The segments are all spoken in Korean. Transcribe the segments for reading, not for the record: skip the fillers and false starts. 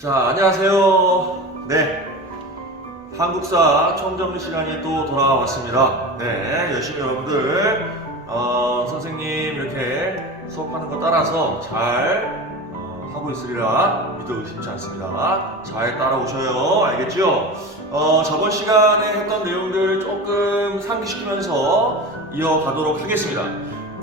자, 안녕하세요. 네, 한국사 처음 잡는 시간이 또 돌아왔습니다. 네, 열심히 여러분들 선생님 이렇게 수업하는 거 따라서 잘 하고 있으리라 믿어 의심치 않습니다. 잘 따라오셔요. 알겠죠? 저번 시간에 했던 내용들 조금 상기시키면서 이어가도록 하겠습니다.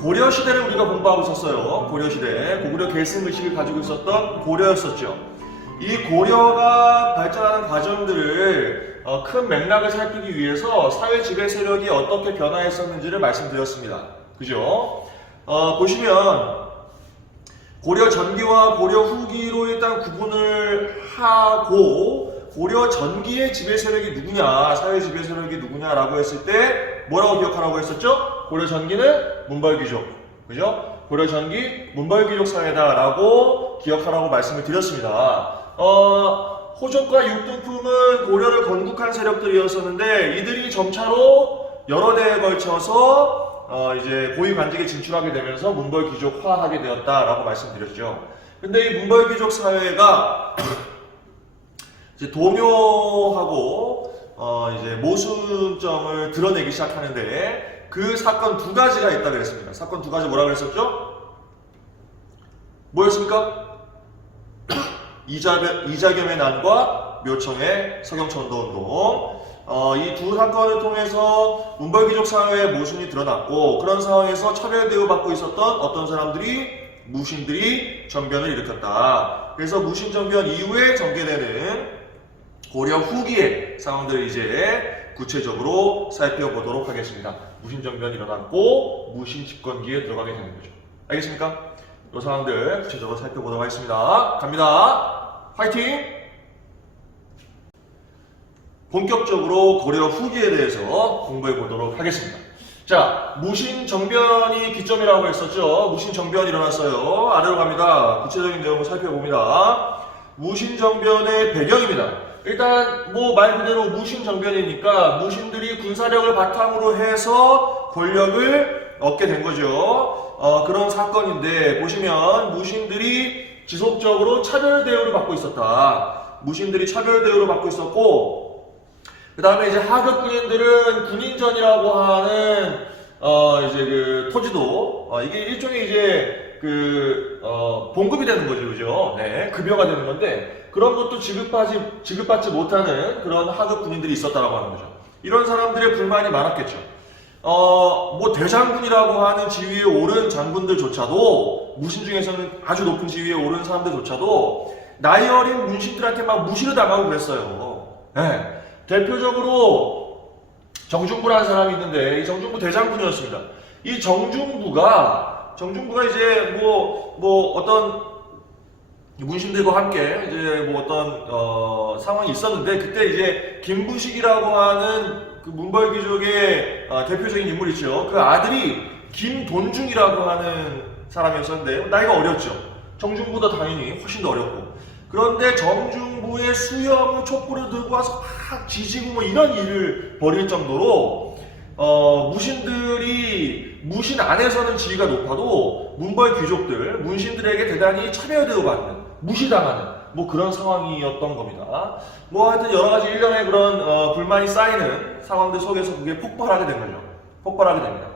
고려시대를 우리가 공부하고 있었어요. 고려시대, 고구려 계승의식을 가지고 있었던 고려였었죠. 이 고려가 발전하는 과정들을 큰 맥락을 살피기 위해서 사회 지배 세력이 어떻게 변화했었는지를 말씀드렸습니다. 그죠? 보시면 고려 전기와 고려 후기로 일단 구분을 하고 고려 전기의 지배 세력이 누구냐, 사회 지배 세력이 누구냐라고 했을 때 뭐라고 기억하라고 했었죠? 고려 전기는 문벌귀족, 그죠? 고려 전기 문벌귀족 사회다라고 기억하라고 말씀을 드렸습니다. 호족과 육등품은 고려를 건국한 세력들이었었는데 이들이 점차로 여러 대에 걸쳐서 이제 고위 관직에 진출하게 되면서 문벌귀족화하게 되었다라고 말씀드렸죠. 근데 이 문벌귀족 사회가 이제 동요하고 이제 모순점을 드러내기 시작하는데 그 사건 두 가지가 있다 그랬습니다. 사건 두 가지 뭐라 그랬었죠? 뭐였습니까? 이자겸의 난과 묘청의 서경천도운동. 이 두 사건을 통해서 문벌귀족 사회의 모순이 드러났고 그런 상황에서 차별 대우받고 있었던 어떤 사람들이 무신들이 정변을 일으켰다. 그래서 무신정변 이후에 전개되는 고려 후기의 상황들을 이제 구체적으로 살펴보도록 하겠습니다. 무신정변이 일어났고 무신집권기에 들어가게 되는 거죠. 알겠습니까? 이 상황들 구체적으로 살펴보도록 하겠습니다. 갑니다. 화이팅! 본격적으로 고려 후기에 대해서 공부해 보도록 하겠습니다. 자, 무신정변이 기점이라고 했었죠. 무신정변이 일어났어요. 아래로 갑니다. 구체적인 내용을 살펴봅니다. 무신정변의 배경입니다. 일단 뭐 말 그대로 무신정변이니까 무신들이 군사력을 바탕으로 해서 권력을 얻게 된 거죠. 그런 사건인데 보시면 무신들이 지속적으로 차별 대우를 받고 있었다. 무신들이 차별 대우를 받고 있었고 그 다음에 이제 하급 군인들은 군인전이라고 하는 이제 그 토지도 이게 일종의 이제 그 봉급이 되는 거죠, 그죠? 네, 급여가 되는 건데 그런 것도 지급받지 못하는 그런 하급 군인들이 있었다라고 하는 거죠. 이런 사람들의 불만이 많았겠죠. 뭐 대장군이라고 하는 지위에 오른 장군들조차도 무신 중에서는 아주 높은 지위에 오른 사람들조차도 나이 어린 문신들한테 막 무시를 당하고 그랬어요. 네. 대표적으로 정중부라는 사람이 있는데 이 정중부 대장군이었습니다. 이 정중부가 이제 뭐 어떤 문신들과 함께 이제 뭐 어떤 상황이 있었는데 그때 이제 김부식이라고 하는 그 문벌귀족의 대표적인 인물이죠. 그 아들이 김돈중이라고 하는 사람이었었는데 나이가 어렸죠. 정중부보다 당연히 훨씬 더 어렸고 그런데 정중부의 수염 촛불을 들고 와서 막 지지고 뭐 이런 일을 벌일 정도로 무신들이 무신 안에서는 지위가 높아도 문벌귀족들, 문신들에게 대단히 차별 대우받는, 무시당하는 뭐 그런 상황이었던 겁니다. 뭐 하여튼 여러 가지 일련의 그런 불만이 쌓이는 상황들 속에서 그게 폭발하게 된 거죠. 폭발하게 됩니다.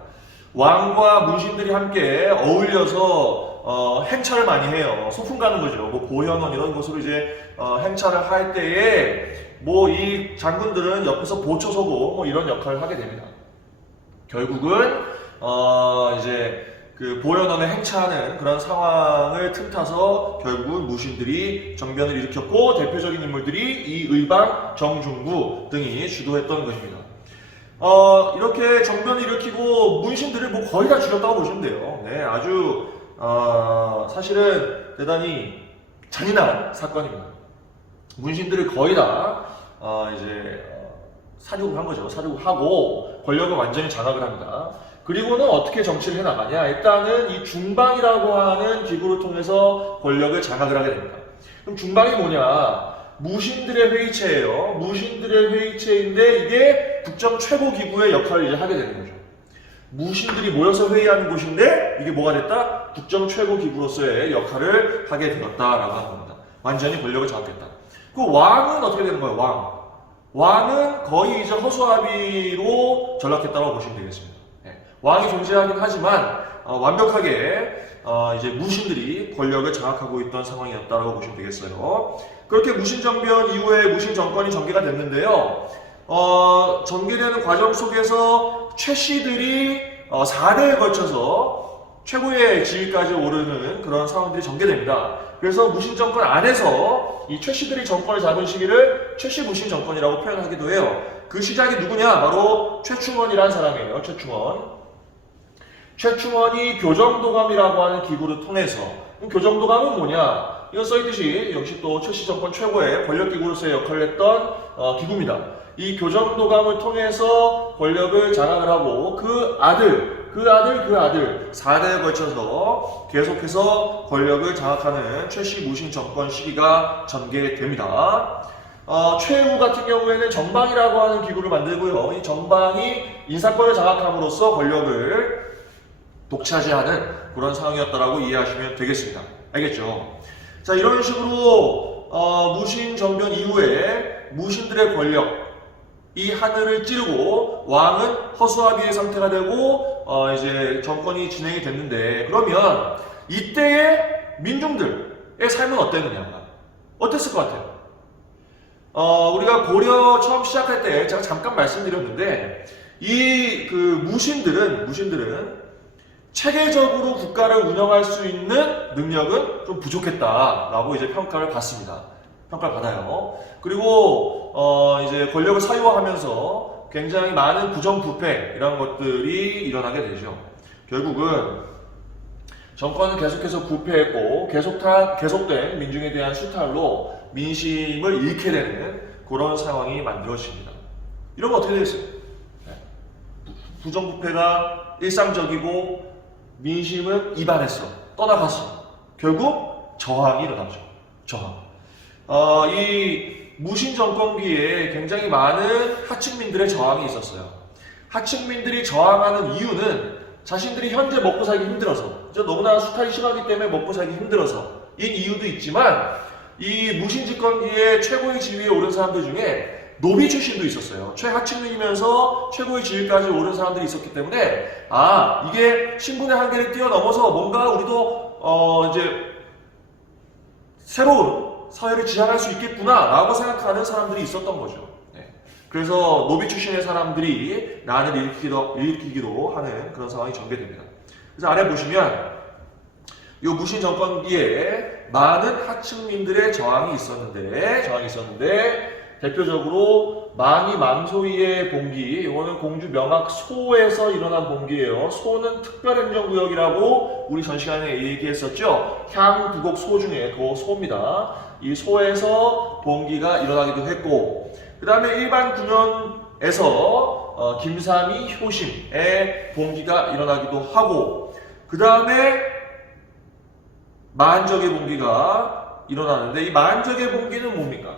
왕과 문신들이 함께 어울려서 행차를 많이 해요. 소풍 가는 거죠. 뭐 보현원 이런 곳으로 이제 행차를 할 때에 뭐 이 장군들은 옆에서 보초 서고 뭐 이런 역할을 하게 됩니다. 결국은 이제 그 보현원에 행차하는 그런 상황을 틈타서 결국은 무신들이 정변을 일으켰고 대표적인 인물들이 이 의방, 정중부 등이 주도했던 것입니다. 이렇게 정변을 일으키고 문신들을 뭐 거의 다 죽였다고 보시면 돼요. 네, 아주 사실은 대단히 잔인한 사건입니다. 문신들을 거의 다 이제 사륙을 한 거죠. 사륙을 하고 권력을 완전히 장악을 합니다. 그리고는 어떻게 정치를 해나가냐? 일단은 이 중방이라고 하는 기구를 통해서 권력을 장악을 하게 됩니다. 그럼 중방이 뭐냐? 무신들의 회의체예요. 무신들의 회의체인데 이게 국정 최고 기구의 역할을 이제 하게 되는 거죠. 무신들이 모여서 회의하는 곳인데 이게 뭐가 됐다? 국정 최고 기구로서의 역할을 하게 되었다라고 하는 겁니다. 완전히 권력을 장악했다. 그 왕은 어떻게 되는 거예요? 왕은 거의 이제 허수아비로 전락했다고 보시면 되겠습니다. 왕이 존재하긴 하지만 완벽하게 이제 무신들이 권력을 장악하고 있던 상황이었다고 보시면 되겠어요. 그렇게 무신정변 이후에 무신정권이 전개가 됐는데요. 전개되는 과정 속에서 최씨들이 4대에 걸쳐서 최고의 지위까지 오르는 그런 상황들이 전개됩니다. 그래서 무신정권 안에서 이 최씨들이 정권을 잡은 시기를 최씨 무신정권이라고 표현하기도 해요. 그 시작이 누구냐? 바로 최충원이라는 사람이에요. 최충원이 교정도감이라고 하는 기구를 통해서, 교정도감은 뭐냐? 이거 써있듯이 역시 또 최씨 정권 최고의 권력기구로서의 역할을 했던 기구입니다. 이 교정도감을 통해서 권력을 장악을 하고 그 아들 4대에 걸쳐서 계속해서 권력을 장악하는 최씨 무신 정권 시기가 전개됩니다. 최후 같은 경우에는 정방이라고 하는 기구를 만들고요. 이 정방이 인사권을 장악함으로써 권력을 독차지하는 그런 상황이었다라고 이해하시면 되겠습니다. 알겠죠? 자, 이런 식으로 무신 정변 이후에 무신들의 권력 이 하늘을 찌르고 왕은 허수아비의 상태가 되고 이제 정권이 진행이 됐는데, 그러면 이때의 민중들의 삶은 어땠느냐? 어땠을 것 같아요? 우리가 고려 처음 시작할 때 제가 잠깐 말씀드렸는데, 이 그 무신들은 체계적으로 국가를 운영할 수 있는 능력은 좀 부족했다라고 이제 평가를 받아요. 그리고 이제 권력을 사유화하면서 굉장히 많은 부정부패 이런 것들이 일어나게 되죠. 결국은 정권은 계속해서 부패했고 계속된 민중에 대한 수탈로 민심을 잃게 되는 그런 상황이 만들어집니다. 이러면 어떻게 되겠어요? 부정부패가 일상적이고 민심은 이반했어, 떠나갔어. 결국 저항이 일어나죠. 이 무신 정권기에 굉장히 많은 하층민들의 저항이 있었어요. 하층민들이 저항하는 이유는 자신들이 현재 먹고 살기 힘들어서, 너무나 수탈이 심하기 때문에 먹고 살기 힘들어서 인 이유도 있지만, 이 무신 집권기에 최고의 지위에 오른 사람들 중에 노비 출신도 있었어요. 최하층민이면서 최고의 지위까지 오른 사람들이 있었기 때문에, 이게 신분의 한계를 뛰어넘어서 뭔가 우리도 이제 새로운 사회를 지향할 수 있겠구나 라고 생각하는 사람들이 있었던 거죠. 그래서 노비 출신의 사람들이 난을 일으키기도 하는 그런 상황이 전개됩니다. 그래서 아래 보시면 이 무신 정권기에 많은 하층민들의 저항이 있었는데 대표적으로 망이 망소위의 봉기, 이거는 공주 명학 소에서 일어난 봉기예요. 소는 특별행정구역이라고 우리 전 시간에 얘기했었죠. 향두곡 소 중에 그 소입니다. 이 소에서 봉기가 일어나기도 했고, 그 다음에 일반 군현에서 김삼이 효심의 봉기가 일어나기도 하고, 그 다음에 만적의 봉기가 일어나는데, 이 만적의 봉기는 뭡니까?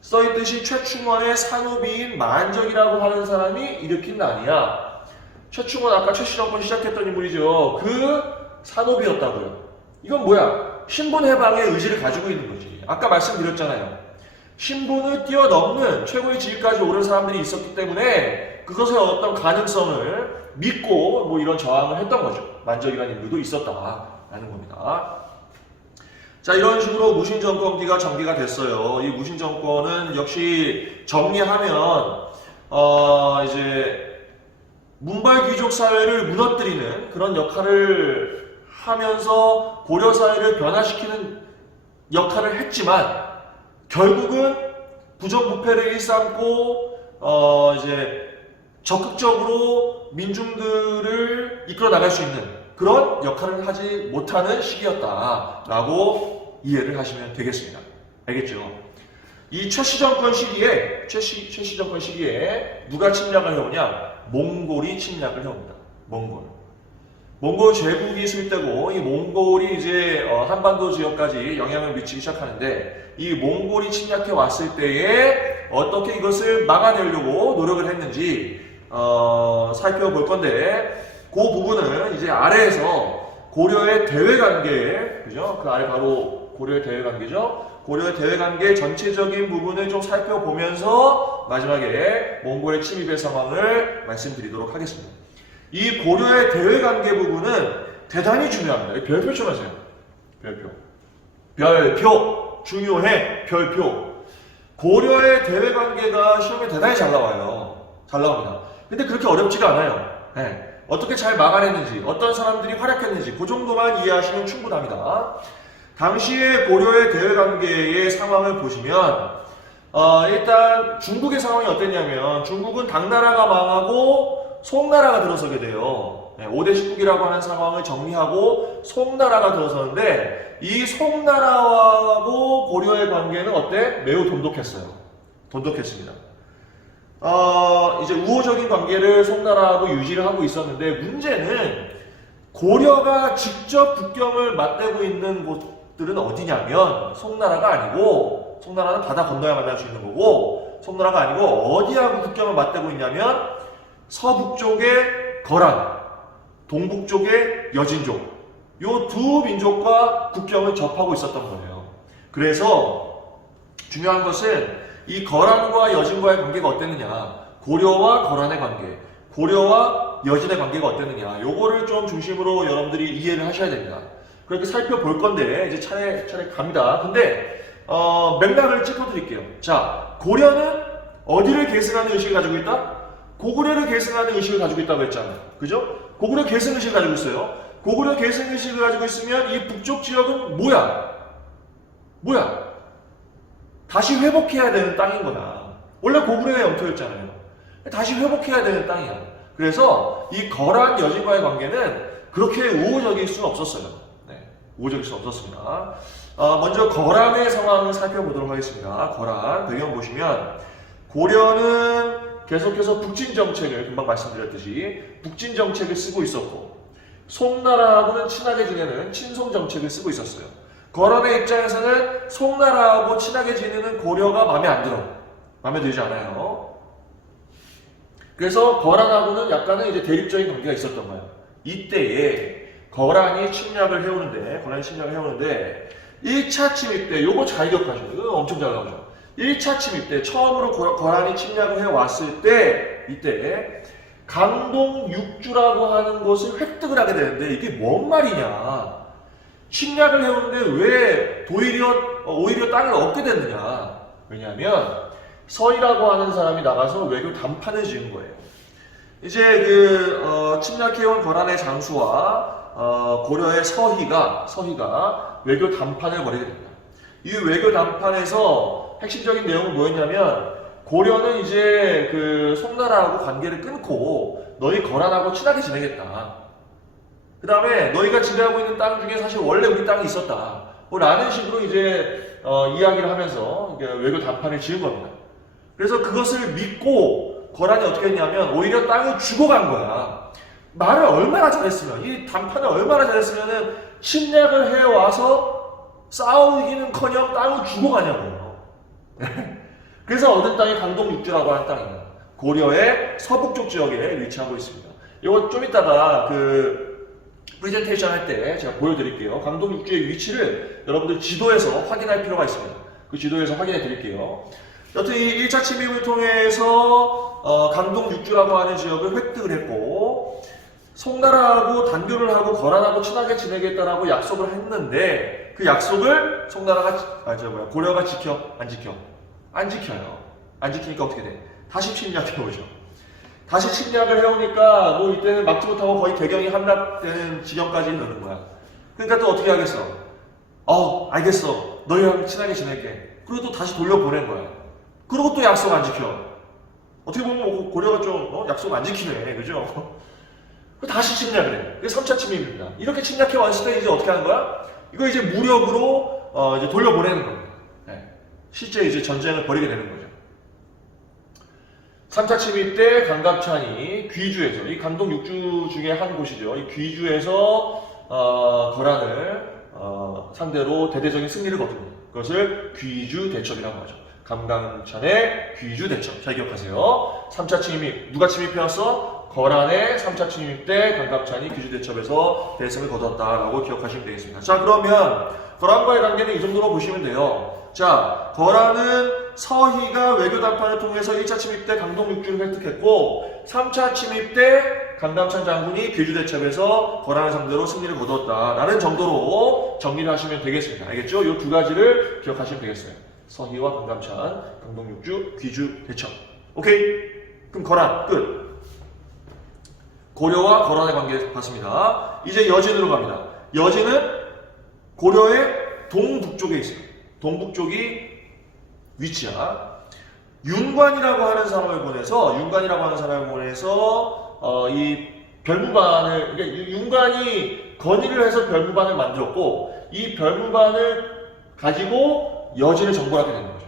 써있듯이 최충원의 산후비인 만적이라고 하는 사람이 일으킨 난이야. 최충원 아까 최씨 정권 시작했던 인물이죠. 그 산후비였다고요. 이건 뭐야? 신분 해방의 의지를 가지고 있는 거지. 아까 말씀드렸잖아요. 신분을 뛰어넘는 최고의 지위까지 오른 사람들이 있었기 때문에 그것의 어떤 가능성을 믿고 뭐 이런 저항을 했던 거죠. 만적이라는 인물도 있었다라는 겁니다. 자, 이런 식으로 무신정권기가 전개가 됐어요. 이 무신정권은 역시 정리하면 이제 문벌귀족 사회를 무너뜨리는 그런 역할을 하면서 고려 사회를 변화시키는 역할을 했지만, 결국은 부정부패를 일삼고 이제 적극적으로 민중들을 이끌어 나갈 수 있는 그런 역할을 하지 못하는 시기였다라고 이해를 하시면 되겠습니다. 알겠죠? 이 최씨 정권 시기에 누가 침략을 해오냐? 몽골이 침략을 해옵니다. 몽골 제국이 있을 때고, 이 몽골이 이제 한반도 지역까지 영향을 미치기 시작하는데, 이 몽골이 침략해 왔을 때에 어떻게 이것을 막아내려고 노력을 했는지 살펴볼 건데, 그 부분은 이제 아래에서 고려의 대외관계, 그죠? 그 아래 바로 고려의 대외관계죠. 고려의 대외관계 전체적인 부분을 좀 살펴보면서 마지막에 몽골의 침입의 상황을 말씀드리도록 하겠습니다. 이 고려의 대외관계 부분은 대단히 중요합니다. 별표 쳐보세요. 별표. 중요해. 별표. 고려의 대외관계가 시험에 대단히 잘 나와요. 잘 나옵니다. 근데 그렇게 어렵지가 않아요. 네. 어떻게 잘 막아냈는지, 어떤 사람들이 활약했는지 그 정도만 이해하시면 충분합니다. 당시의 고려의 대외관계의 상황을 보시면 일단 중국의 상황이 어땠냐면 중국은 당나라가 망하고 송나라가 들어서게 돼요. 5대 19기라고 하는 상황을 정리하고 송나라가 들어서는데 이 송나라하고 고려의 관계는 어때? 매우 돈독했어요. 돈독했습니다. 이제 우호적인 관계를 송나라하고 유지를 하고 있었는데 문제는 고려가 직접 국경을 맞대고 있는 곳들은 어디냐면 송나라가 아니고 송나라는 바다 건너야 만날 수 있는 거고 송나라가 아니고 어디하고 국경을 맞대고 있냐면 서북쪽의 거란, 동북쪽의 여진족 요 두 민족과 국경을 접하고 있었던 거예요. 그래서 중요한 것은 이 거란과 여진과의 관계가 어땠느냐, 고려와 거란의 관계, 고려와 여진의 관계가 어땠느냐, 요거를 좀 중심으로 여러분들이 이해를 하셔야 됩니다. 그렇게 살펴볼 건데 이제 차례 갑니다. 근데 맥락을 짚어드릴게요. 자, 고려는 어디를 계승하는 의식을 가지고 있다? 고구려를 계승하는 의식을 가지고 있다고 했잖아요. 그죠? 고구려 계승 의식을 가지고 있어요. 고구려 계승 의식을 가지고 있으면 이 북쪽 지역은 뭐야? 다시 회복해야 되는 땅인 거야. 원래 고구려의 영토였잖아요. 다시 회복해야 되는 땅이야. 그래서 이 거란 여진과의 관계는 그렇게 우호적일 수는 없었어요. 네, 우호적일 수는 없었습니다. 먼저 거란의 상황을 살펴보도록 하겠습니다. 거란 배경 보시면 고려는 계속해서 북진 정책을 금방 말씀드렸듯이 북진 정책을 쓰고 있었고 송나라하고는 친하게 지내는 친송 정책을 쓰고 있었어요. 거란의 입장에서는 송나라하고 친하게 지내는 고려가 마음에 안 들어. 마음에 들지 않아요. 그래서 거란하고는 약간은 이제 대립적인 관계가 있었던 거예요. 이때에 거란이 침략을 해오는데 1차 침입 때 요거 잘 기억하셔요. 이거 엄청 잘 나오죠. 1차 침입 때 처음으로 거란이 침략을 해왔을 때 이때 강동 육주라고 하는 곳을 획득을 하게 되는데 이게 뭔 말이냐. 침략을 해오는데 왜 오히려 땅을 얻게 됐느냐. 왜냐하면 서희라고 하는 사람이 나가서 외교 담판을 지은 거예요. 이제 침략해온 거란의 장수와 고려의 서희가 외교 담판을 벌이게 됩니다. 이 외교 담판에서 핵심적인 내용은 뭐였냐면 고려는 이제 송나라하고 관계를 끊고 너희 거란하고 친하게 지내겠다. 그 다음에 너희가 지내고 있는 땅 중에 사실 원래 우리 땅이 있었다. 라는 식으로 이제 이야기를 하면서 외교 담판을 지은 겁니다. 그래서 그것을 믿고 거란이 어떻게 했냐면 오히려 땅을 주고 간 거야. 말을 얼마나 잘했으면, 이 담판을 얼마나 잘했으면은 침략을 해와서 싸우기는커녕 땅을 주고 가냐고요. 그래서 얻은 땅이 강동 육주라고 하는 땅입니다. 고려의 서북쪽 지역에 위치하고 있습니다. 이거 좀 이따가 프레젠테이션 할 때 제가 보여드릴게요. 강동 육주의 위치를 여러분들 지도에서 확인할 필요가 있습니다. 그 지도에서 확인해 드릴게요. 여튼 이 1차 침입을 통해서 강동 육주라고 하는 지역을 획득을 했고 송나라하고 단교를 하고 거란하고 친하게 지내겠다라고 약속을 했는데 그 약속을 고려가 지켜? 안 지켜? 안 지켜요. 안 지키니까 어떻게 돼? 다시 침략해 오죠. 다시 침략을 해오니까 뭐 이때는 막지 못하고 거의 개경이 함락되는 지경까지 이르는 거야. 그러니까 또 어떻게 하겠어? 알겠어. 너희랑 친하게 지낼게. 그리고 또 다시 돌려보낸 거야. 그리고 또 약속 안 지켜. 어떻게 보면 고려가 좀 약속 안 지키네. 그죠? 다시 침략을 해. 그게 3차 침입입니다. 이렇게 침략해 왔을 때 이제 어떻게 하는 거야? 이거 이제 무력으로 이제 돌려보내는 겁니다. 네. 실제 이제 전쟁을 벌이게 되는 거죠. 3차 침입 때 강갑찬이 귀주에서, 이 강동 육주 중에 한 곳이죠. 이 귀주에서 거란을 상대로 대대적인 승리를 거둡니다. 그것을 귀주 대첩이라고 하죠. 강감찬의 귀주 대첩. 잘 기억하세요. 3차 침입, 누가 침입해왔어? 거란의 3차 침입 때 강감찬이 귀주대첩에서 대승을 거뒀다라고 기억하시면 되겠습니다. 자, 그러면 거란과의 관계는 이 정도로 보시면 돼요. 자, 거란은 서희가 외교 담판을 통해서 1차 침입 때 강동 6주를 획득했고 3차 침입 때 강감찬 장군이 귀주대첩에서 거란을 상대로 승리를 거뒀다라는 정도로 정리를 하시면 되겠습니다. 알겠죠? 이 두 가지를 기억하시면 되겠어요. 서희와 강감찬, 강동 6주, 귀주대첩. 오케이? 그럼 거란 끝. 고려와 거란의 관계 봤습니다. 이제 여진으로 갑니다. 여진은 고려의 동북쪽에 있어요. 동북쪽이 위치야. 윤관이라고 하는 사람을 보내서 이 별무반을, 그러니까 윤관이 건의를 해서 별무반을 만들었고 이 별무반을 가지고 여진을 정벌하게 되는 거죠.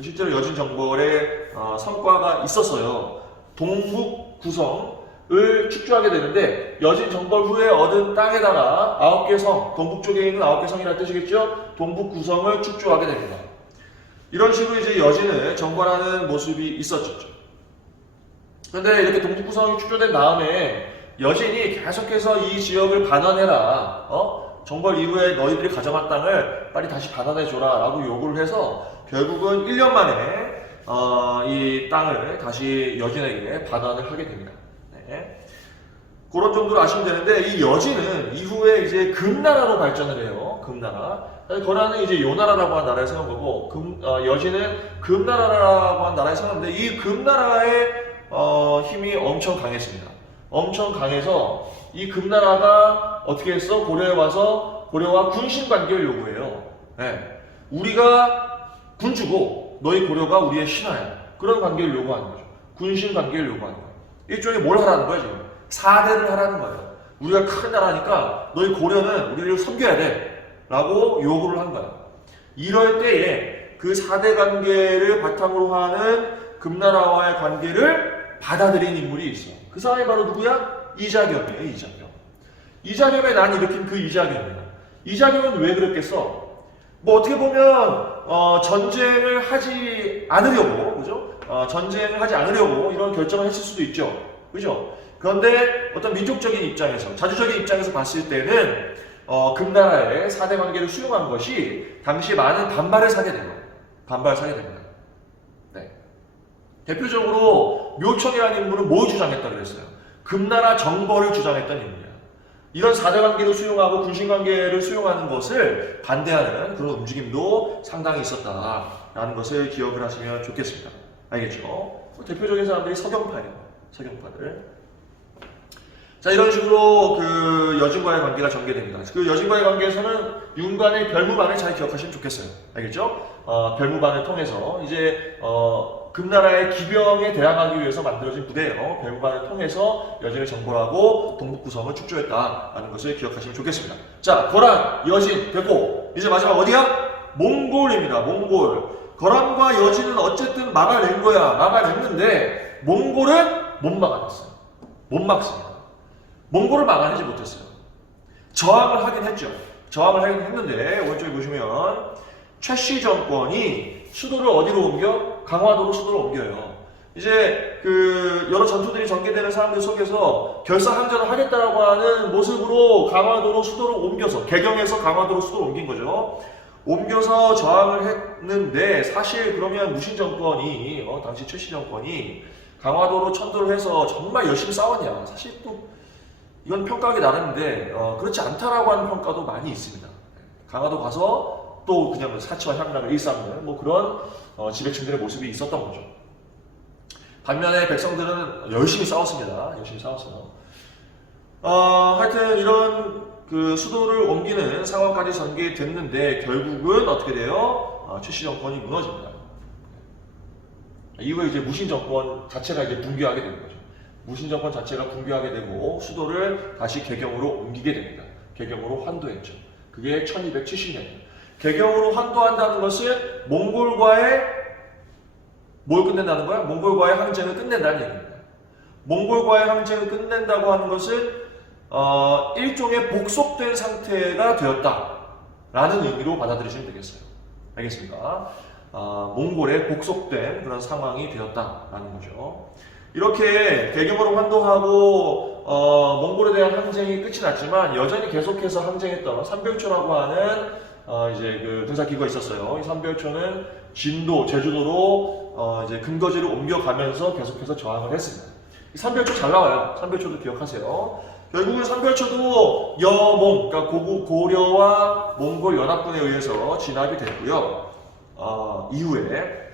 실제로 여진 정벌의 성과가 있었어요. 동북 구성을 축조하게 되는데 여진 정벌 후에 얻은 땅에다가 9개 성, 동북쪽에 있는 9개 성이라는 뜻이겠죠? 동북 구성을 축조하게 됩니다. 이런 식으로 이제 여진을 정벌하는 모습이 있었죠. 그런데 이렇게 동북 구성이 축조된 다음에 여진이 계속해서 이 지역을 반환해라. 정벌 이후에 너희들이 가져간 땅을 빨리 다시 반환해줘라 라고 요구를 해서 결국은 1년 만에 이 땅을 다시 여진에게 반환을 하게 됩니다. 네. 그런 정도로 아시면 되는데 이 여진은 이후에 이제 금나라로 발전을 해요. 금나라. 거란은 이제 요나라라고 한 나라에 세운 거고 여진은 금나라라고 한 나라에 세웠는데 이 금나라의 힘이 엄청 강했습니다. 엄청 강해서 이 금나라가 어떻게 했어? 고려에 와서 고려와 군신 관계를 요구해요. 네. 우리가 군주고 너희 고려가 우리의 신하야. 그런 관계를 요구하는 거죠. 군신 관계를 요구하는 거예요. 일종의 뭘 하라는 거야 지금? 사대를 하라는 거예요. 우리가 큰 나라니까 너희 고려는 우리를 섬겨야 돼. 라고 요구를 한 거야. 이럴 때에 그 사대 관계를 바탕으로 하는 금나라와의 관계를 받아들인 인물이 있어. 그 사람이 바로 누구야? 이자겸이에요. 이자겸의 난 일으킨 그 이자겸이야. 이자겸은 왜 그랬겠어? 뭐 어떻게 보면 전쟁을 하지 않으려고, 그죠? 전쟁을 하지 않으려고 이런 결정을 했을 수도 있죠. 그죠? 그런데 어떤 민족적인 입장에서, 자주적인 입장에서 봤을 때는 금나라의 사대 관계를 수용한 것이 당시 많은 반발을 사게 됩니다. 네. 대표적으로 묘청이라는 인물은 뭘 주장했다 그랬어요? 금나라 정벌을 주장했던 인물이야. 이런 사대 관계를 수용하고 군신 관계를 수용하는 것을 반대하는 그런 움직임도 상당히 있었다라는 것을 기억을 하시면 좋겠습니다. 알겠죠? 대표적인 사람들이 서경파예요. 서경파들. 자, 이런 식으로 그 여진과의 관계가 전개됩니다. 그 여진과의 관계에서는 윤관의 별무반을 잘 기억하시면 좋겠어요. 알겠죠? 별무반을 통해서 이제 금나라의 기병에 대항하기 위해서 만들어진 부대예요. 별무반을 통해서 여진을 정벌하고 동북구성을 축조했다라는 것을 기억하시면 좋겠습니다. 자, 거란, 여진 됐고 이제 마지막 어디야? 몽골입니다. 몽골. 거란과 여진은 어쨌든 막아낸 거야. 막아냈는데 몽골은 못 막아냈어요. 못 막습니다. 몽골을 막아내지 못했어요. 저항을 하긴 했죠. 저항을 하긴 했는데 오른쪽에 보시면 최씨 정권이 수도를 어디로 옮겨? 강화도로 수도를 옮겨요. 이제 그 여러 전투들이 전개되는 사람들 속에서 결사항전을 하겠다라고 하는 모습으로 강화도로 수도를 옮겨서 개경에서 강화도로 수도를 옮긴 거죠. 옮겨서 저항을 했는데 사실 그러면 무신 정권이 당시 최씨 정권이 강화도로 천도를 해서 정말 열심히 싸웠냐? 사실 또 이건 평가하기 나름인데 그렇지 않다라고 하는 평가도 많이 있습니다. 강화도 가서 또 그냥 사치와 향락을 일삼는 뭐 그런 지배층들의 모습이 있었던 거죠. 반면에 백성들은 열심히 싸웠습니다. 열심히 싸웠어요. 하여튼 이런 그 수도를 옮기는 상황까지 전개됐는데 결국은 어떻게 돼요? 최씨 정권이 무너집니다. 이후에 이제 무신 정권 자체가 이제 붕괴하게 되는 거죠. 무신 정권 자체가 붕괴하게 되고 수도를 다시 개경으로 옮기게 됩니다. 개경으로 환도했죠. 그게 1270년이에요. 개경으로 환도한다는 것은 몽골과의 뭘 끝낸다는 거야? 몽골과의 항쟁을 끝낸다는 얘기입니다. 몽골과의 항쟁을 끝낸다고 하는 것은 일종의 복속된 상태가 되었다라는 의미로 받아들이시면 되겠어요. 알겠습니까? 몽골의 복속된 그런 상황이 되었다라는 거죠. 이렇게 대규모로 환도하고 몽골에 대한 항쟁이 끝이 났지만 여전히 계속해서 항쟁했던 삼별초라고 하는 이제 그 군사기구가 있었어요. 이 삼별초는 진도, 제주도로 이제 근거지를 옮겨가면서 계속해서 저항을 했습니다. 이 삼별초 잘 나와요. 삼별초도 기억하세요. 결국은 삼별초도 여몽, 그러니까 고려와 몽골 연합군에 의해서 진압이 됐고요. 이후에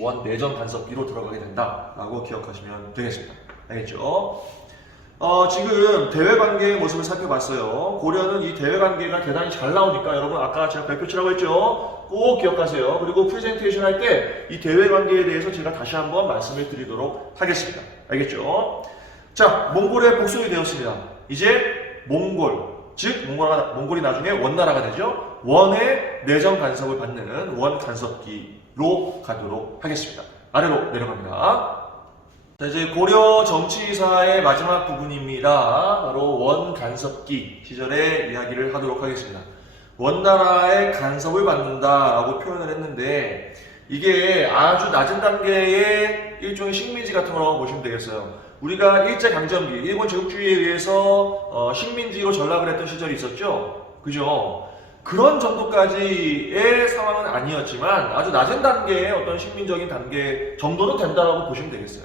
원 내전 간섭기로 들어가게 된다라고 기억하시면 되겠습니다. 알겠죠? 지금 대외 관계의 모습을 살펴봤어요. 고려는 이 대외 관계가 대단히 잘 나오니까 여러분 아까 제가 발표치라고 했죠? 꼭 기억하세요. 그리고 프레젠테이션 할 때 이 대외 관계에 대해서 제가 다시 한번 말씀을 드리도록 하겠습니다. 알겠죠? 자, 몽골의 복속이 되었습니다. 이제 몽골, 즉 몽골이 나중에 원나라가 되죠. 원의 내정 간섭을 받는 원 간섭기로 가도록 하겠습니다. 아래로 내려갑니다. 자, 이제 고려 정치사의 마지막 부분입니다. 바로 원 간섭기 시절의 이야기를 하도록 하겠습니다. 원나라의 간섭을 받는다라고 표현을 했는데 이게 아주 낮은 단계의 일종의 식민지 같은 거라고 보시면 되겠어요. 우리가 일제강점기, 일본 제국주의에 의해서 식민지로 전락을 했던 시절이 있었죠. 그죠? 그런 정도까지의 상황은 아니었지만 아주 낮은 단계의 어떤 식민적인 단계 정도는 된다라고 보시면 되겠어요.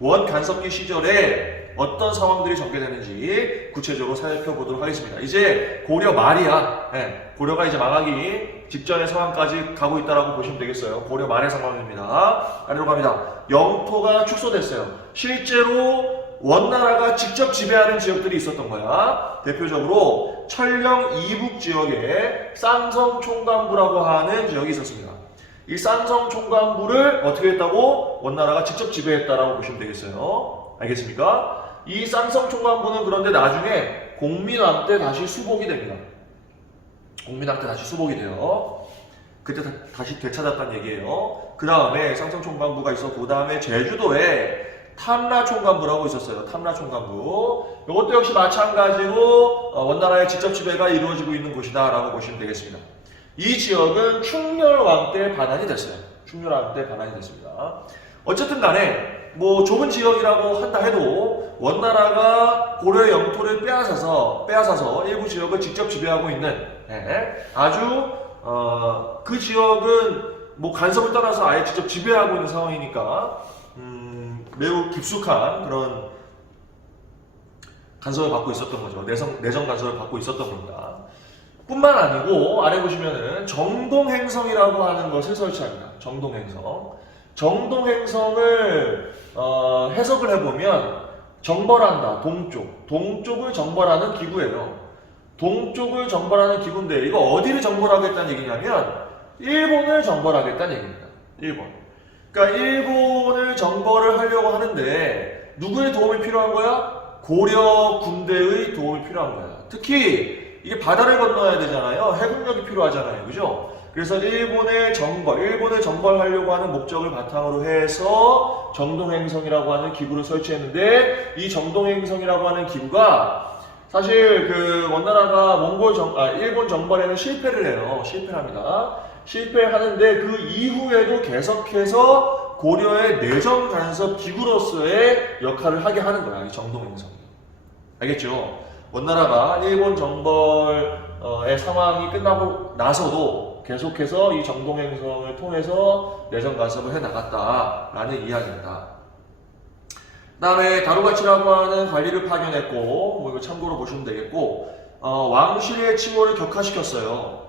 원 간섭기 시절에 어떤 상황들이 전개되는지 구체적으로 살펴보도록 하겠습니다. 이제 고려 말이야. 네, 고려가 이제 망하기 직전의 상황까지 가고 있다라고 보시면 되겠어요. 고려 말의 상황입니다. 아래로 갑니다. 영토가 축소됐어요. 실제로 원나라가 직접 지배하는 지역들이 있었던 거야. 대표적으로 철령 이북 지역에 쌍성 총관부라고 하는 지역이 있었습니다. 이 쌍성 총관부를 어떻게 했다고? 원나라가 직접 지배했다라고 보시면 되겠어요. 알겠습니까? 이 쌍성 총관부는 그런데 나중에 공민왕 때 다시 수복이 됩니다. 공민왕 때 다시 수복이 돼요. 그때 다시 되찾았다는 얘기예요. 그 다음에 쌍성 총관부가 있었고 그 다음에 제주도에 탐라 총관부라고 있었어요. 탐라 총관부. 이것도 역시 마찬가지로 원나라의 직접 지배가 이루어지고 있는 곳이다 라고 보시면 되겠습니다. 이 지역은 충렬왕 때 반환이 됐어요. 충렬왕 때 반환이 됐습니다. 어쨌든 간에 뭐 좁은 지역이라고 한다 해도 원나라가 고려의 영토를 빼앗아서 일부 지역을 직접 지배하고 있는 아주 그 지역은 뭐 간섭을 떠나서 아예 직접 지배하고 있는 상황이니까 매우 깊숙한 그런 간섭을 받고 있었던 거죠. 내정 간섭을 받고 있었던 겁니다. 뿐만 아니고 아래 보시면은 정동행성이라고 하는 것을 설치합니다. 정동행성. 정동행성을 해석을 해보면 정벌한다. 동쪽을 정벌하는 기구예요. 동쪽을 정벌하는 기구인데 이거 어디를 정벌하겠다는 얘기냐면 일본을 정벌하겠다는 얘기입니다. 일본. 그러니까 일본을 정벌을 하려고 하는데 누구의 도움이 필요한 거야? 고려 군대의 도움이 필요한 거야. 특히 이게 바다를 건너야 되잖아요. 해군력이 필요하잖아요. 그죠? 그래서 일본을 정벌하려고 하는 목적을 바탕으로 해서 정동행성이라고 하는 기구를 설치했는데 이 정동행성이라고 하는 기구가 사실 그 원나라가 일본 정벌에는 실패를 해요. 실패를 합니다. 실패하는데 그 이후에도 계속해서 고려의 내정 간섭 기구로서의 역할을 하게 하는 거야. 이 정동행성이. 알겠죠? 원나라가 일본 정벌의 상황이 끝나고 나서도 계속해서 이 정동행성을 통해서 내정 간섭을 해나갔다라는 이야기입니다. 그 다음에 다루가치라고 하는 관리를 파견했고 뭐 이거 참고로 보시면 되겠고 왕실의 칭호를 격화시켰어요.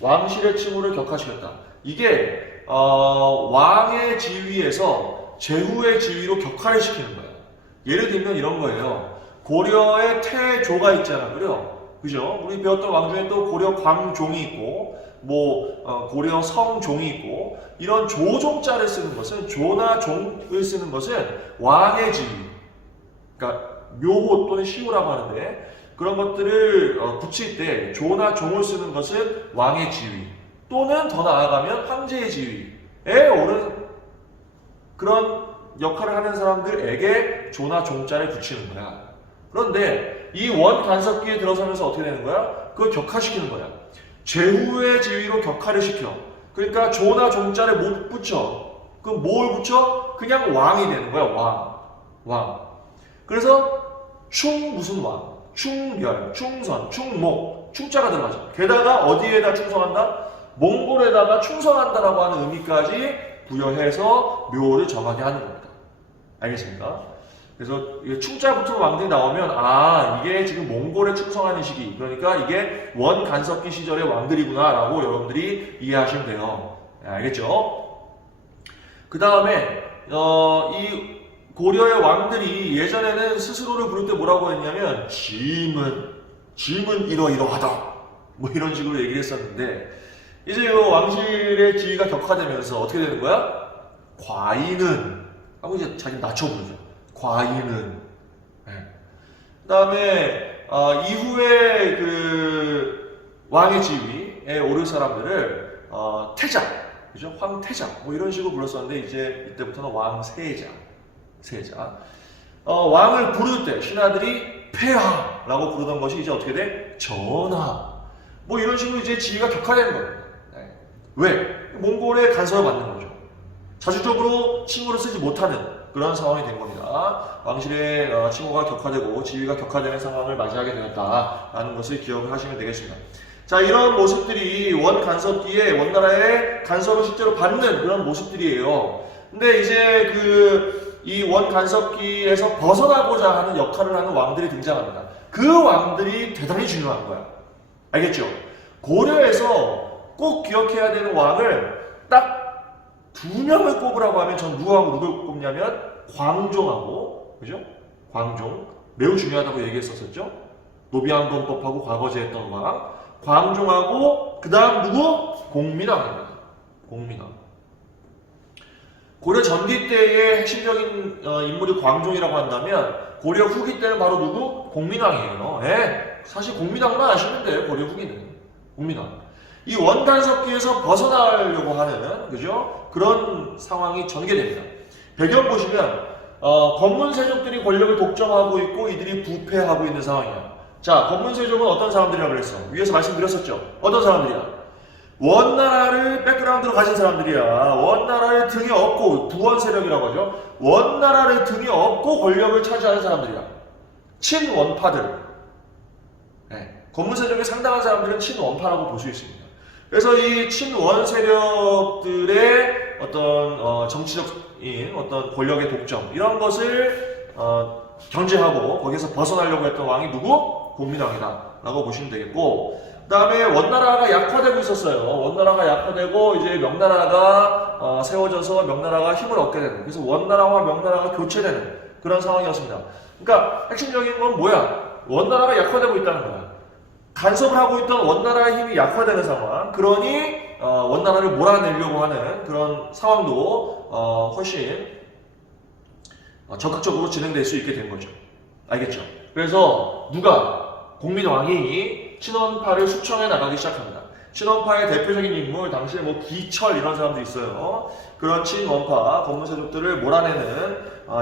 왕실의 칭호를 격화시켰다. 이게 왕의 지위에서 제후의 지위로 격화를 시키는 거예요. 예를 들면 이런 거예요. 고려의 태조가 있잖아요. 그죠? 우리 배웠던 왕 중에 또 고려 광종이 있고 고려 성종이 있고 이런 조종자를 쓰는 것은 조나 종을 쓰는 것은 왕의 지위, 그러니까 묘호 또는 시호라고 하는데 그런 것들을 붙일 때 조나 종을 쓰는 것은 왕의 지위 또는 더 나아가면 황제의 지위에 오른 그런 역할을 하는 사람들에게 조나 종자를 붙이는 거야. 그런데 이 원 간섭기에 들어서면서 어떻게 되는 거야? 그걸 격화시키는 거야. 제후의 지위로 격화를 시켜. 그러니까 조나 종자를 못 붙여. 그럼 뭘 붙여? 그냥 왕이 되는 거야. 왕. 왕. 그래서 충 무슨 왕, 충별, 충선, 충목, 충자가 들어가죠. 게다가 어디에다 충성한다? 몽골에다가 충성한다라고 하는 의미까지 부여해서 묘를 정하게 하는 겁니다. 알겠습니까? 그래서 충자 붙은 왕들이 나오면 이게 지금 몽골에 충성하는 시기, 그러니까 이게 원간섭기 시절의 왕들이구나 라고 여러분들이 이해하시면 돼요. 알겠죠? 그 다음에 이 고려의 왕들이 예전에는 스스로를 부를 때 뭐라고 했냐면 짐은 이러이러하다 뭐 이런 식으로 얘기를 했었는데, 이제 이 왕실의 지위가 격화되면서 어떻게 되는 거야? 과인은 하고 이제 자기는 낮춰 부르죠. 과인은. 그 다음에 이후에 그 왕의 지위에 오를 사람들을 태자, 그죠? 황태자 뭐 이런 식으로 불렀었는데, 이제 이때부터는 왕세자. 왕을 부를 때 신하들이 폐하라고 부르던 것이 이제 어떻게 돼? 전하. 뭐 이런 식으로 이제 지위가 격화되는 거예요. 왜? 몽골의 간섭을 받는 거죠. 자주적으로 칭호를 쓰지 못하는 그런 상황이 된 겁니다. 왕실의 칭호가 격화되고 지위가 격화되는 상황을 맞이하게 되었다라는 것을 기억을 하시면 되겠습니다. 자, 이런 모습들이 원간섭기에 원나라의 간섭을 실제로 받는 그런 모습들이에요. 근데 이제 이 원간섭기에서 벗어나고자 하는 역할을 하는 왕들이 등장합니다. 그 왕들이 대단히 중요한 거야. 알겠죠? 고려에서 꼭 기억해야 되는 왕을 딱 두 명을 꼽으라고 하면 전 누구를 꼽냐면 광종하고, 그죠? 광종. 매우 중요하다고 얘기했었죠? 노비안검법하고 과거제했던 왕. 광종하고, 그 다음 누구? 공민왕입니다. 공민왕. 고려 전기 때의 핵심적인 인물이 광종이라고 한다면, 고려 후기 때는 바로 누구? 공민왕이에요. 사실 공민왕만 아시면 돼요. 고려 후기는. 공민왕. 이 원간섭기에서 벗어나려고 하는, 그죠? 그런 상황이 전개됩니다. 배경 보시면 건문세족들이 권력을 독점하고 있고 이들이 부패하고 있는 상황이야. 자, 건문세족은 어떤 사람들이라고 그랬어? 위에서 말씀드렸었죠? 어떤 사람들이야? 원나라를 백그라운드로 가진 사람들이야. 원나라를 등에 업고, 부원세력이라고 하죠. 원나라를 등에 업고 권력을 차지하는 사람들이야. 친원파들. 건문세족의 상당한 사람들은 친원파라고 볼 수 있습니다. 그래서 이 친원 세력들의 어떤 정치적인 어떤 권력의 독점, 이런 것을 견제하고 거기에서 벗어나려고 했던 왕이 누구? 공민왕이다 라고 보시면 되겠고, 그 다음에 원나라가 약화되고 있었어요. 원나라가 약화되고 이제 명나라가 세워져서 명나라가 힘을 얻게 되는, 그래서 원나라와 명나라가 교체되는 그런 상황이었습니다. 그러니까 핵심적인 건 뭐야? 원나라가 약화되고 있다는 거야. 간섭을 하고 있던 원나라의 힘이 약화되는 상황, 그러니 원나라를 몰아내려고 하는 그런 상황도 훨씬 적극적으로 진행될 수 있게 된 거죠. 알겠죠? 그래서 공민왕이 친원파를 수청해 나가기 시작합니다. 친원파의 대표적인 인물, 당시에 뭐 기철 이런 사람도 있어요. 그런 친원파 건문세족들을 몰아내는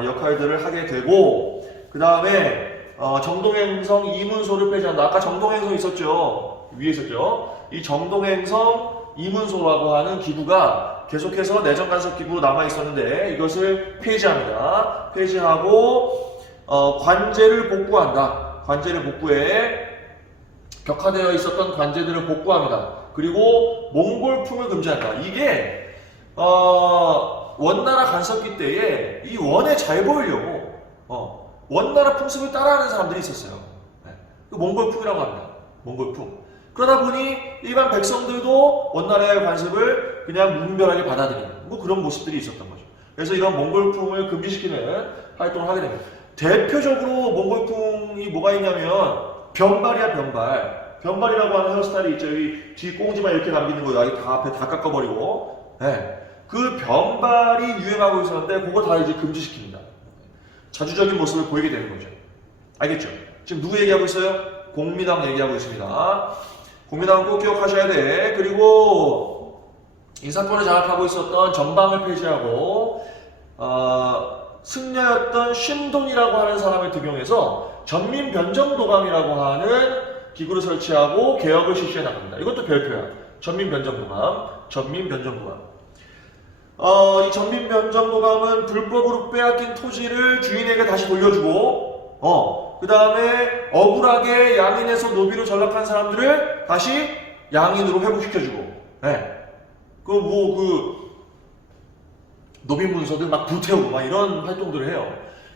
역할들을 하게 되고, 그 다음에 정동행성 이문소를 폐지한다. 아까 정동행성 있었죠? 위에 있었죠? 이 정동행성 이문소라고 하는 기구가 계속해서 내정간섭 기구로 남아있었는데 이것을 폐지합니다. 폐지하고 관제를 복구한다. 관제를 복구해 격화되어 있었던 관제들을 복구합니다. 그리고 몽골풍을 금지한다. 이게 원나라 간섭기 때에 이 원에 잘 보이려고 원나라 풍습을 따라하는 사람들이 있었어요. 그 몽골풍이라고 합니다. 몽골풍. 그러다 보니 일반 백성들도 원나라의 관습을 그냥 무분별하게 받아들이는 뭐 그런 모습들이 있었던 거죠. 그래서 이런 몽골풍을 금지시키는 활동을 하게 됩니다. 대표적으로 몽골풍이 뭐가 있냐면 변발이야, 변발. 변발이라고 하는 헤어스타일이 있죠. 여기 뒤 꽁지만 이렇게 남기는 거, 여기 다 앞에 다 깎아버리고. 그 변발이 유행하고 있었는데 그거 다 이제 금지시킵니다. 자주적인 모습을 보이게 되는 거죠. 알겠죠? 지금 누구 얘기하고 있어요? 공민왕 얘기하고 있습니다. 공민왕은 꼭 기억하셔야 돼. 그리고 이 사건을 장악하고 있었던 정방을 폐지하고 승려였던 신돈이라고 하는 사람을 등용해서 전민변정도감이라고 하는 기구를 설치하고 개혁을 실시해 나갑니다. 이것도 별표야. 전민변정도감. 이 전민변정도감은 불법으로 빼앗긴 토지를 주인에게 다시 돌려주고, 그 다음에 억울하게 양인에서 노비로 전락한 사람들을 다시 양인으로 회복시켜주고, 노비 문서들 막 불태우고 막 이런 활동들을 해요.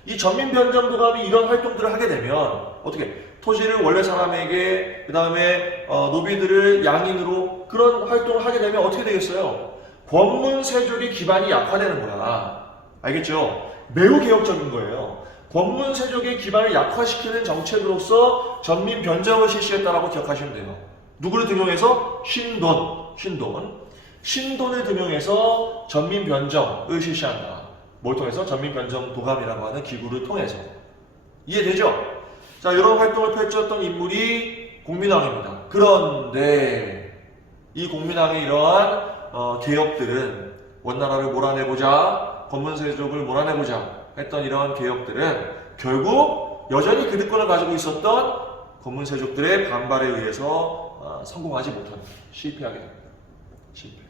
이 전민변정도감이 이런 활동들을 하게 되면 어떻게 토지를 원래 사람에게 그 다음에 노비들을 양인으로 그런 활동을 하게 되면 어떻게 되겠어요? 권문세족의 기반이 약화되는 거야. 알겠죠? 매우 개혁적인 거예요. 권문세족의 기반을 약화시키는 정책으로서 전민변정을 실시했다라고 기억하시면 돼요. 누구를 등용해서? 신돈을 등용해서 전민변정을 실시한다. 뭘 통해서? 전민변정도감이라고 하는 기구를 통해서. 이해되죠? 자, 이런 활동을 펼쳤던 인물이 공민왕입니다. 그런데 이 공민왕의 이러한 개혁들은 원나라를 몰아내고자, 권문세족을 몰아내고자 했던 이러한 개혁들은 결국 여전히 그득권을 가지고 있었던 권문세족들의 반발에 의해서 성공하지 못합니다. 실패하게 됩니다. 실패.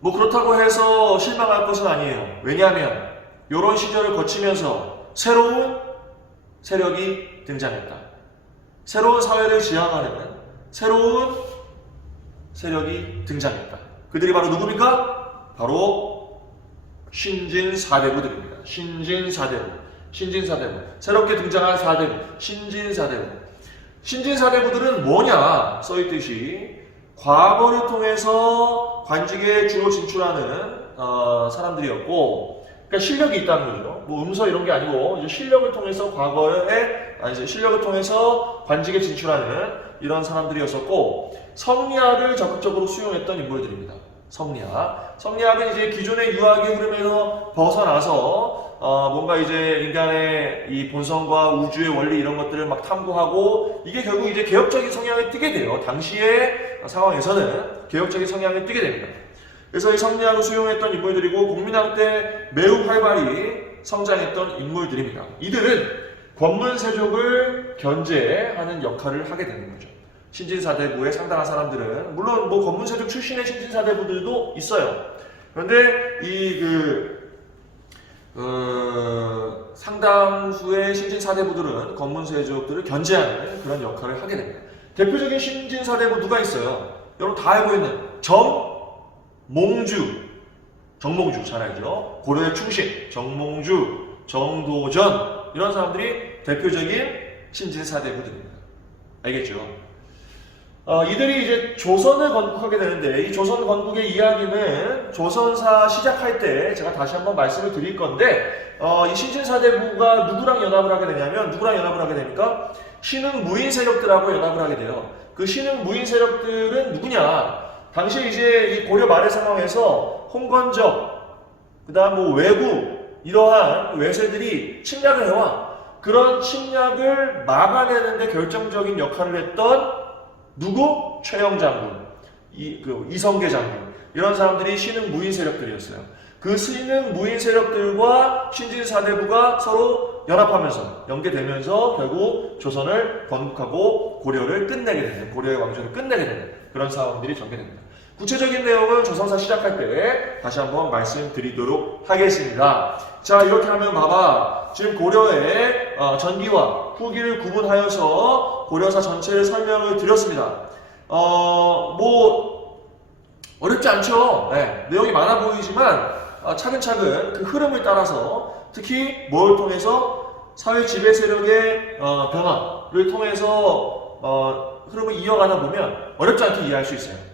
뭐 그렇다고 해서 실망할 것은 아니에요. 왜냐하면 이런 시절을 거치면서 새로운 세력이 등장했다. 새로운 사회를 지향하는 새로운 세력이 등장했다. 그들이 바로 누굽니까? 바로 신진사대부들입니다. 신진사대부. 새롭게 등장한 사대부. 신진사대부들은 뭐냐? 써있듯이 과거를 통해서 관직에 주로 진출하는 사람들이었고, 그러니까 실력이 있다는 거죠. 뭐 음서 이런 게 아니고 이제 실력을 통해서 실력을 통해서 관직에 진출하는 이런 사람들이었었고, 성리학을 적극적으로 수용했던 인물들입니다. 성리학은 이제 기존의 유학의 흐름에서 벗어나서 뭔가 이제 인간의 이 본성과 우주의 원리 이런 것들을 막 탐구하고, 이게 결국 이제 개혁적인 성향을 띠게 돼요. 당시의 상황에서는 개혁적인 성향을 띠게 됩니다. 그래서 이 성리학을 수용했던 인물들이고, 공민왕 때 매우 활발히 성장했던 인물들입니다. 이들은 권문세족을 견제하는 역할을 하게 되는 거죠. 신진사대부의 상당한 사람들은, 물론 뭐 권문세족 출신의 신진사대부들도 있어요. 그런데 상당수의 신진사대부들은 권문세족들을 견제하는 그런 역할을 하게 됩니다. 대표적인 신진사대부 누가 있어요? 여러분 다 알고 있는 정몽주 잘 알죠? 고려의 충신, 정몽주, 정도전, 이런 사람들이 대표적인 신진사대부들입니다. 알겠죠? 이들이 이제 조선을 건국하게 되는데, 이 조선 건국의 이야기는 조선사 시작할 때 제가 다시 한번 말씀을 드릴 건데, 이 신진사대부가 누구랑 연합을 하게 되냐면, 됩니까? 신흥 무인 세력들하고 연합을 하게 돼요. 그 신흥 무인 세력들은 누구냐? 당시 이제 이 고려 말의 상황에서 홍건적, 그 다음 뭐 외구, 이러한 외세들이 침략을 해와. 그런 침략을 막아내는데 결정적인 역할을 했던 누구? 최영 장군, 이성계 장군, 이런 사람들이 신흥 무인 세력들이었어요. 그 신흥 무인 세력들과 신진사대부가 서로 연합하면서, 연계되면서 결국 조선을 건국하고 고려를 끝내게 되는, 고려의 왕조를 끝내게 되는 그런 상황들이 전개됩니다. 구체적인 내용은 조선사 시작할 때 다시 한번 말씀드리도록 하겠습니다. 자, 이렇게 하면 봐봐. 지금 고려의 전기와 후기를 구분하여서 고려사 전체를 설명을 드렸습니다. 뭐 어렵지 않죠? 내용이 많아 보이지만 차근차근 그 흐름을 따라서, 특히 뭘 통해서? 사회 지배 세력의 변화를 통해서 흐름을 이어가다 보면 어렵지 않게 이해할 수 있어요.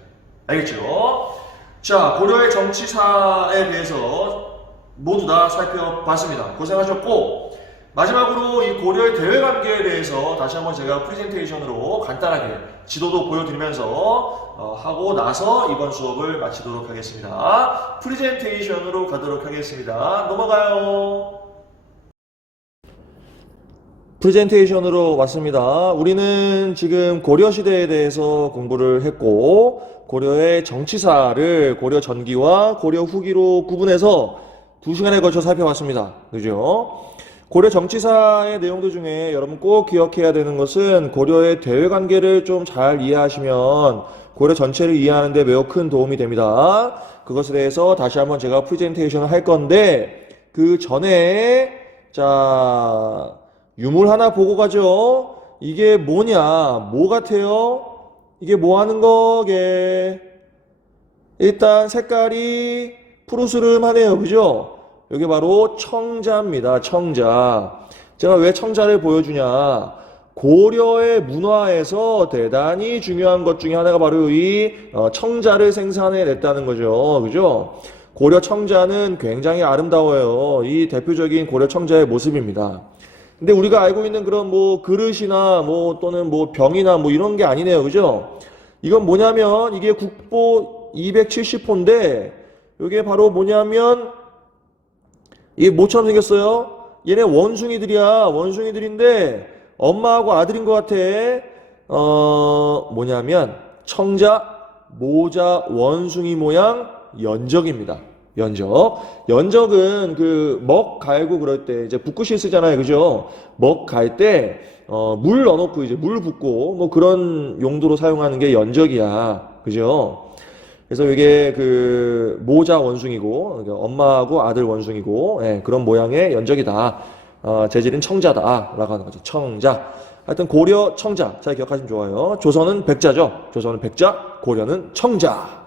알겠죠? 자, 고려의 정치사에 대해서 모두 다 살펴봤습니다. 고생하셨고, 마지막으로 이 고려의 대외관계에 대해서 다시 한번 제가 프레젠테이션으로 간단하게 지도도 보여드리면서 하고 나서 이번 수업을 마치도록 하겠습니다. 프레젠테이션으로 가도록 하겠습니다. 넘어가요. 프레젠테이션으로 왔습니다. 우리는 지금 고려시대에 대해서 공부를 했고, 고려의 정치사를 고려 전기와 고려 후기로 구분해서 2시간에 걸쳐 살펴봤습니다. 그죠? 고려 정치사의 내용들 중에 여러분 꼭 기억해야 되는 것은, 고려의 대외관계를 좀 잘 이해하시면 고려 전체를 이해하는 데 매우 큰 도움이 됩니다. 그것에 대해서 다시 한번 제가 프레젠테이션을 할 건데 그 전에 자 유물 하나 보고 가죠. 이게 뭐냐? 뭐 같아요? 이게 뭐 하는 거게? 일단 색깔이 푸르스름하네요. 그죠? 이게 바로 청자입니다. 청자. 제가 왜 청자를 보여주냐? 고려의 문화에서 대단히 중요한 것 중에 하나가 바로 이 청자를 생산해냈다는 거죠. 그죠? 고려 청자는 굉장히 아름다워요. 이 대표적인 고려 청자의 모습입니다. 근데 우리가 알고 있는 그런 뭐 그릇이나 뭐 또는 뭐 병이나 뭐 이런 게 아니네요. 그죠? 이건 뭐냐면 이게 국보 270호인데 이게 바로 뭐냐면 이게 뭐처럼 생겼어요? 얘네 원숭이들이야. 원숭이들인데 엄마하고 아들인 것 같아. 뭐냐면 청자, 모자, 원숭이 모양 연적입니다. 연적. 연적은 그 먹 갈고 그럴 때 이제 붓글씨 쓰잖아요. 그죠? 먹 갈 때 물 넣어놓고 이제 물 붓고 뭐 그런 용도로 사용하는 게 연적이야. 그죠? 그래서 이게 그 모자 원숭이고 그러니까 엄마하고 아들 원숭이고 예, 그런 모양의 연적이다. 재질은 청자다라고 하는 거죠. 청자. 하여튼 고려 청자. 잘 기억하시면 좋아요. 조선은 백자죠. 조선은 백자, 고려는 청자.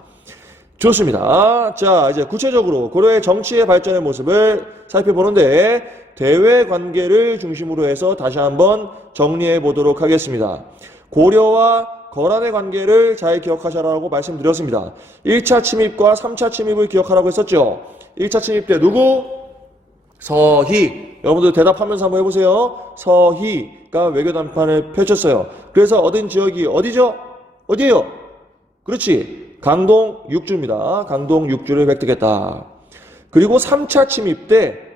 좋습니다. 자, 이제 구체적으로 고려의 정치의 발전의 모습을 살펴보는데 대외 관계를 중심으로 해서 다시 한번 정리해 보도록 하겠습니다. 고려와 거란의 관계를 잘 기억하셔라고 말씀드렸습니다. 1차 침입과 3차 침입을 기억하라고 했었죠. 1차 침입 때 누구? 서희. 여러분들 대답하면서 한번 해보세요. 서희가 외교 담판을 펼쳤어요. 그래서 얻은 지역이 어디죠? 어디예요? 그렇지. 강동 6주입니다. 강동 6주를 획득했다. 그리고 3차 침입 때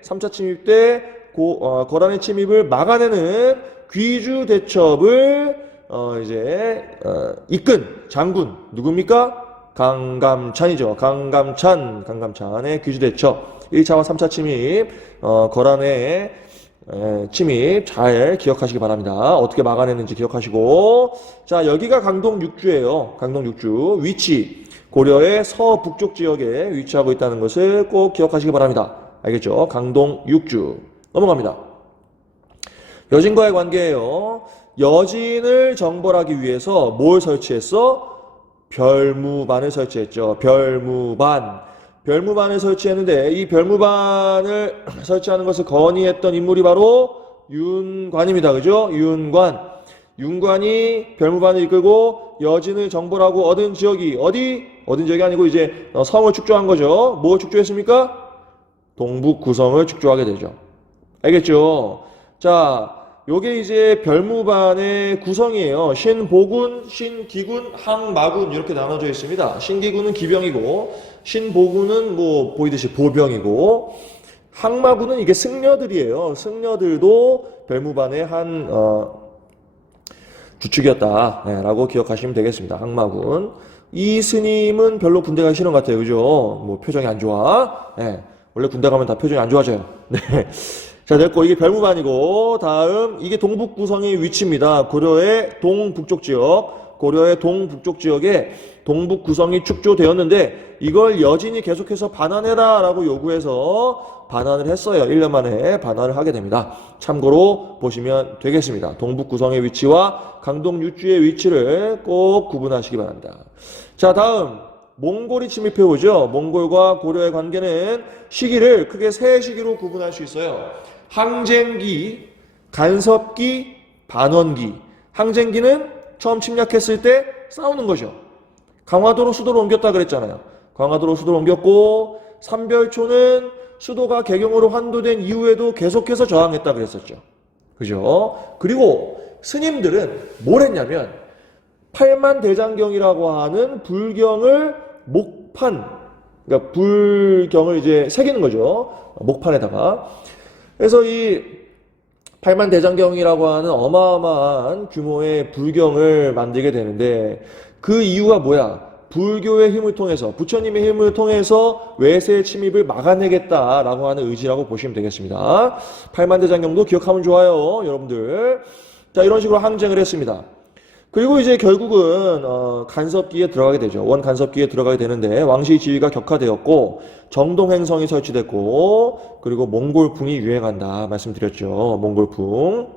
거란의 침입을 막아내는 귀주 대첩을 이끈 장군 누굽니까? 강감찬이죠. 강감찬의 귀주 대첩. 1차와 3차 침입, 거란의 침입 잘 기억하시기 바랍니다. 어떻게 막아내는지 기억하시고. 자, 여기가 강동 6주예요. 강동 6주. 위치. 고려의 서북쪽 지역에 위치하고 있다는 것을 꼭 기억하시기 바랍니다. 알겠죠? 강동 6주. 넘어갑니다. 여진과의 관계예요. 여진을 정벌하기 위해서 뭘 설치했어? 별무반을 설치했죠. 별무반을 설치했는데 이 별무반을 설치하는 것을 건의했던 인물이 바로 윤관입니다. 그죠? 윤관이 별무반을 이끌고 여진을 정벌하고 얻은 지역이 어디? 얻은 지역이 아니고 이제 성을 축조한 거죠. 뭘 축조했습니까? 동북구성을 축조하게 되죠. 알겠죠? 자, 요게 이제 별무반의 구성이에요. 신보군, 신기군, 항마군 이렇게 나눠져 있습니다. 신기군은 기병이고 신보군은 뭐 보이듯이 보병이고 항마군은 이게 승려들이에요. 승려들도 별무반의 한 주축이었다라고 기억하시면 되겠습니다. 항마군. 이 스님은 별로 군대 가기 싫은 것 같아요. 그죠? 뭐 표정이 안 좋아. 네. 원래 군대 가면 다 표정이 안 좋아져요. 네. 자, 됐고, 이게 별무반이고, 다음, 이게 동북구성의 위치입니다. 고려의 동북쪽 지역에 동북구성이 축조되었는데, 이걸 여진이 계속해서 반환해라 라고 요구해서 반환을 했어요. 1년 만에 반환을 하게 됩니다. 참고로 보시면 되겠습니다. 동북구성의 위치와 강동 육주의 위치를 꼭 구분하시기 바랍니다. 자, 다음. 몽골이 침입해오죠. 몽골과 고려의 관계는 시기를 크게 세 시기로 구분할 수 있어요. 항쟁기, 간섭기, 반원기. 항쟁기는 처음 침략했을 때 싸우는 거죠. 강화도로 수도를 옮겼다 그랬잖아요. 강화도로 수도를 옮겼고 삼별초는 수도가 개경으로 환도된 이후에도 계속해서 저항했다 그랬었죠. 그죠? 그리고 스님들은 뭘 했냐면 팔만대장경이라고 하는 불경을 목판, 그러니까 불경을 이제 새기는 거죠. 목판에다가. 그래서 이 팔만대장경이라고 하는 어마어마한 규모의 불경을 만들게 되는데 그 이유가 뭐야? 불교의 힘을 통해서, 부처님의 힘을 통해서 외세 침입을 막아내겠다라고 하는 의지라고 보시면 되겠습니다. 팔만대장경도 기억하면 좋아요, 여러분들. 자, 이런 식으로 항쟁을 했습니다. 그리고 이제 결국은 간섭기에 들어가게 되죠. 원 간섭기에 들어가게 되는데 왕실 지위가 격화되었고 정동행성이 설치됐고 그리고 몽골풍이 유행한다 말씀드렸죠. 몽골풍.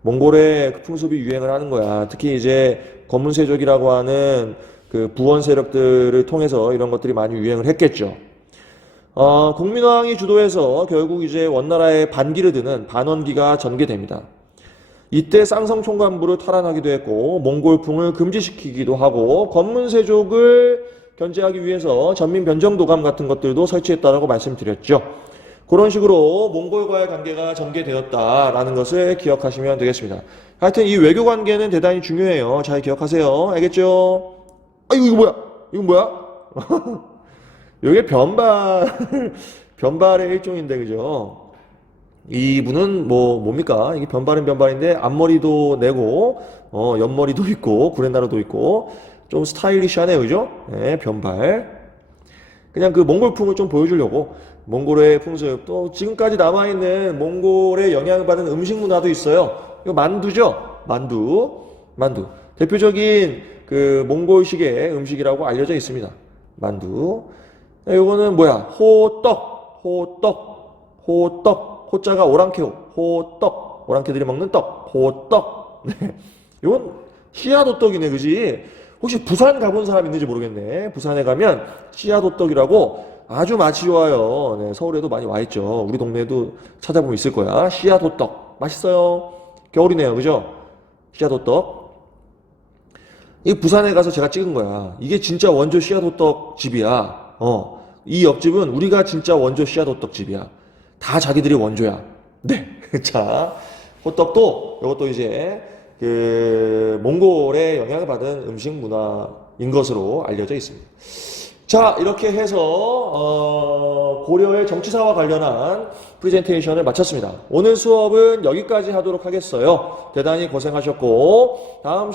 몽골의 풍습이 유행을 하는 거야. 특히 이제 검문세족이라고 하는 그 부원 세력들을 통해서 이런 것들이 많이 유행을 했겠죠. 공민왕이 주도해서 결국 이제 원나라의 반기를 드는 반원기가 전개됩니다. 이때 쌍성 총관부를 탈환하기도 했고 몽골풍을 금지시키기도 하고 검문세족을 견제하기 위해서 전민 변정도감 같은 것들도 설치했다라고 말씀드렸죠. 그런 식으로 몽골과의 관계가 전개되었다라는 것을 기억하시면 되겠습니다. 하여튼 이 외교 관계는 대단히 중요해요. 잘 기억하세요. 알겠죠? 이거 뭐야? 이건 뭐야? 이게 변발의 일종인데, 그죠? 이분은 뭡니까? 이게 변발은 변발인데, 앞머리도 내고, 옆머리도 있고, 구레나루도 있고, 좀 스타일리시하네요, 그죠? 네, 변발. 그냥 그 몽골풍을 좀 보여주려고, 몽골의 풍습, 또 지금까지 남아있는 몽골의 영향을 받은 음식 문화도 있어요. 이거 만두죠? 만두. 대표적인 그 몽골식의 음식이라고 알려져 있습니다. 만두. 요거는 뭐야? 호떡. 호자가 오랑캐호. 호떡. 오랑캐들이 먹는 떡. 호떡. 네. 이건 씨앗호떡이네, 그지? 혹시 부산 가본 사람 있는지 모르겠네. 부산에 가면 씨앗호떡이라고 아주 맛이 좋아요. 네, 서울에도 많이 와 있죠. 우리 동네에도 찾아보면 있을 거야. 씨앗호떡. 맛있어요. 겨울이네요, 그죠? 씨앗호떡. 이 부산에 가서 제가 찍은 거야. 이게 진짜 원조 씨앗호떡 집이야. 이 옆집은 우리가 진짜 원조 씨앗호떡 집이야. 다 자기들이 원조야. 네. 자, 호떡도 이것도 이제 그 몽골의 영향을 받은 음식 문화인 것으로 알려져 있습니다. 자, 이렇게 해서 고려의 정치사와 관련한 프레젠테이션을 마쳤습니다. 오늘 수업은 여기까지 하도록 하겠어요. 대단히 고생하셨고 다음 시간에